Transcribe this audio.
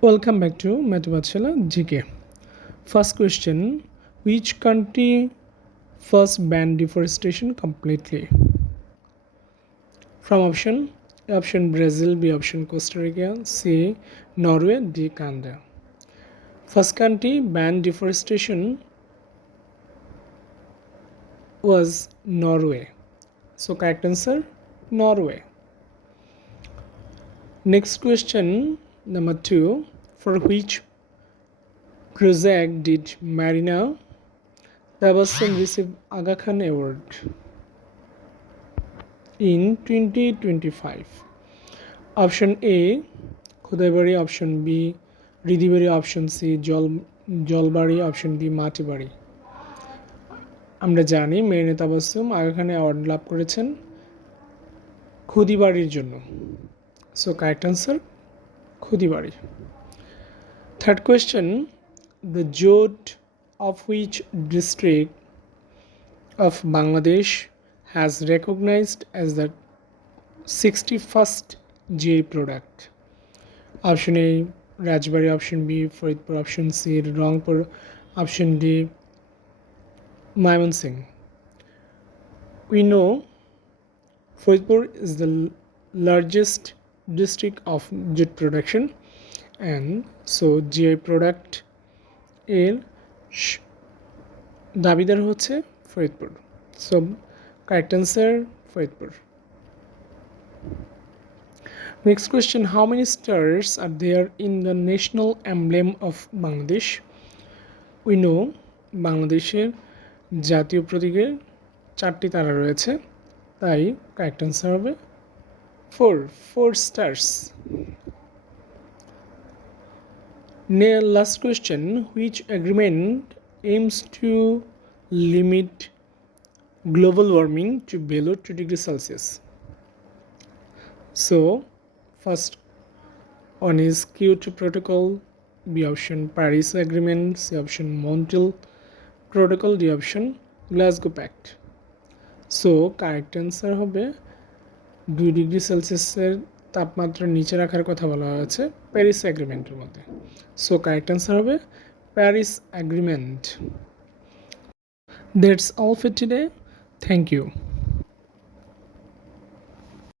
Welcome back to Mathematicala GK. First question: which country first banned deforestation completely? From option Brazil, B option Costa Rica, C Norway, D Canada. First country banned deforestation was Norway. So correct answer Norway. Next question number 2: for which project did Marina Tabassum receive Aga Khan Award in 2025? Option A Khudaibaড়ি, option B রিদিবাড়ি, option C জলবাড়ি, option D Matibari. আমরা জানি Marina Tabassum Aga Khan award লাভ করেছেন খুদিবাড়ির জন্য। So correct answer Khudibari. Third question: the jode of which district of Bangladesh has recognized as the 61st GI product? Option A Rajbari, option B Faridpur, option C Rangpur, option D Mymensingh. We know Faridpur is the largest district of jute production, and so GI product এর দাবিদার হচ্ছে Faridpur. So correct answer Faridpur. Next question: how many stars are there in the national emblem of Bangladesh? We know বাংলাদেশের জাতীয় প্রতীকের 4টি তারা রয়েছে, তাই কারেক্ট আনসার হবে 4 stars. Last question: which agreement aims to limit global warming to below 2 degrees Celsius? So first one is Kyoto Protocol, B option Paris Agreement, C option Montreal Protocol, D option Glasgow Pact. So correct answer হবে 2 degree সেলসিয়াসের তাপমাত্রা নিচে রাখার কথা বলা হয়েছে Paris অ্যাগ্রিমেন্টের মধ্যে। So correct answer হবে Paris agreement. That's all for today. Thank you.